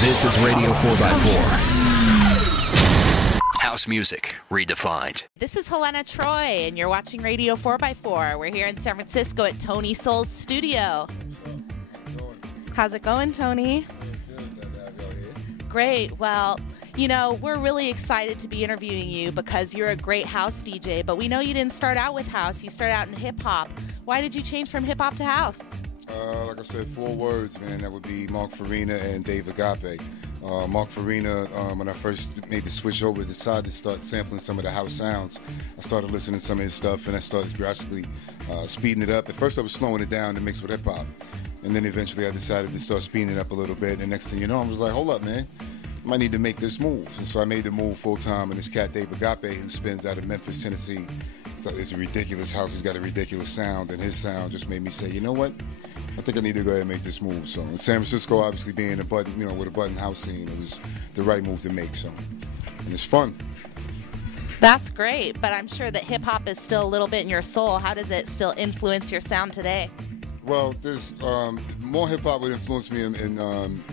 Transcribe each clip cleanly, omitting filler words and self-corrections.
This is Radio 4x4. House music redefined. This is Helena Troy, and you're watching Radio 4x4. We're here in San Francisco at Tony Soul's studio. How's it going, Tony? Great. Well, you know, we're really excited to be interviewing you because you're a great house DJ, but we know you didn't start out with house. You started out in hip-hop. Why did you change from hip-hop to house? Like I said, 4 words, man. That would be Mark Farina and Dave Agape. Mark Farina, when I first made the switch over, decided to start sampling some of the house sounds. I started listening to some of his stuff, and I started gradually speeding it up. At first, I was slowing it down to mix with hip-hop. And then eventually, I decided to start speeding it up a little bit. And next thing you know, I was like, hold up, man. I might need to make this move. And so I made the move full-time. And this cat, Dave Agape, who spins out of Memphis, Tennessee, it's a ridiculous house. He's got a ridiculous sound. And his sound just made me say, you know what? I think I need to go ahead and make this move. So in San Francisco, obviously being a button, with a button house scene, it was the right move to make. So, and it's fun. That's great, but I'm sure that hip-hop is still a little bit in your soul. How does it still influence your sound today? Well, there's more hip-hop would influence me in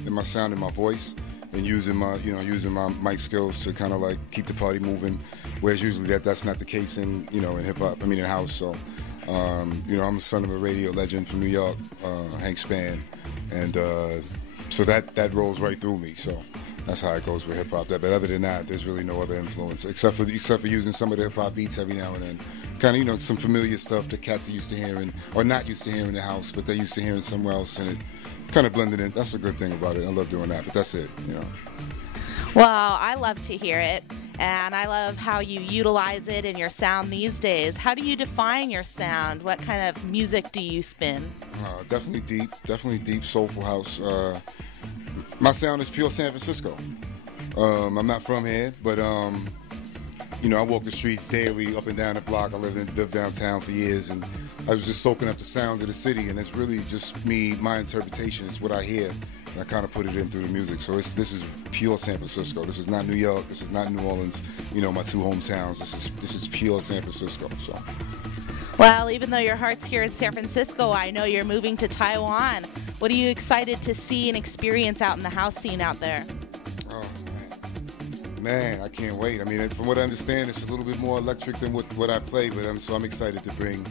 my sound and my voice, and using my mic skills to kind of like keep the party moving. Whereas usually that's not the case in hip-hop. I mean in house. So. I'm the son of a radio legend from New York, Hank Spann, and so that rolls right through me. So that's how it goes with hip hop. But other than that, there's really no other influence except for using some of the hip hop beats every now and then. Kind of some familiar stuff that cats are used to hearing or not used to hearing in the house, but they're used to hearing somewhere else, and it kind of blended in. That's a good thing about it. I love doing that, but that's it. Well, I love to hear it. And I love how you utilize it in your sound these days. How do you define your sound? What kind of music do you spin? Definitely deep, soulful house. My sound is pure San Francisco. I'm not from here, but I walk the streets daily, up and down the block. I lived downtown for years, and I was just soaking up the sounds of the city, and it's really just my interpretation. It's what I hear. And I kind of put it in through the music. So this is pure San Francisco. This is not New York. This is not New Orleans. My 2 hometowns. This is pure San Francisco. So. Well, even though your heart's here in San Francisco, I know you're moving to Taiwan. What are you excited to see and experience out in the house scene out there? Oh, man, I can't wait. I mean, from what I understand, it's a little bit more electric than what I play, but I'm excited to bring,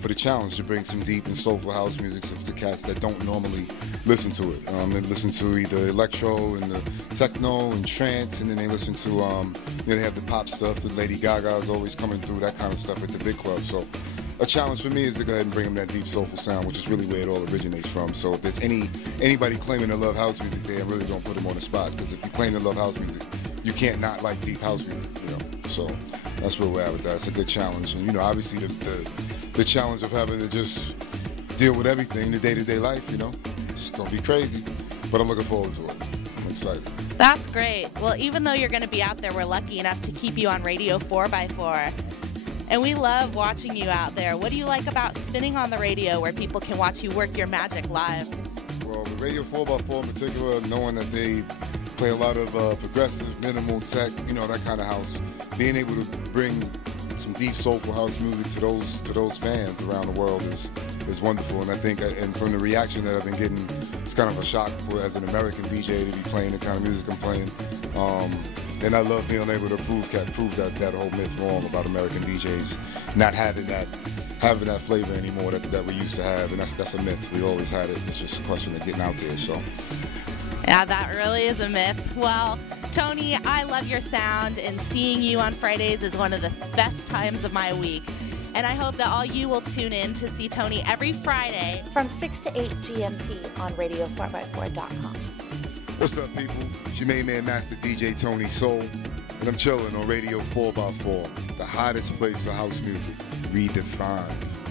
for the challenge, to bring some deep and soulful house music to cats that don't normally listen to it. They listen to either electro and the techno and trance, and then they listen to, they have the pop stuff. The Lady Gaga is always coming through, that kind of stuff at the big club. So a challenge for me is to go ahead and bring them that deep soulful sound, which is really where it all originates from. So if there's anybody claiming to love house music there, I really don't put them on the spot, because if you claim to love house music, you can't not like deep house music, So that's where we're at with that. It's a good challenge. And, obviously the challenge of having to just deal with everything, the day-to-day life, It's going to be crazy, but I'm looking forward to it. I'm excited. That's great. Well, even though you're going to be out there, we're lucky enough to keep you on Radio 4x4. And we love watching you out there. What do you like about spinning on the radio where people can watch you work your magic live? Well, with Radio 4x4 in particular, knowing that they play a lot of progressive, minimal tech, that kind of house, being able to bring some deep, soulful house music to those fans around the world is wonderful. And I think, and from the reaction that I've been getting, it's kind of a shock as an American DJ to be playing the kind of music I'm playing. And I love being able to prove that whole myth wrong about American DJs not having that flavor anymore that we used to have, and that's a myth. We always had it. It's just a question of getting out there. So. Yeah, that really is a myth. Well, Tony, I love your sound, and seeing you on Fridays is one of the best times of my week. And I hope that all you will tune in to see Tony every Friday from 6 to 8 GMT on radio4by4.com. What's up, people? It's your main man, Master DJ Tony Soul, and I'm chilling on Radio 4x4, the hottest place for house music, redefined.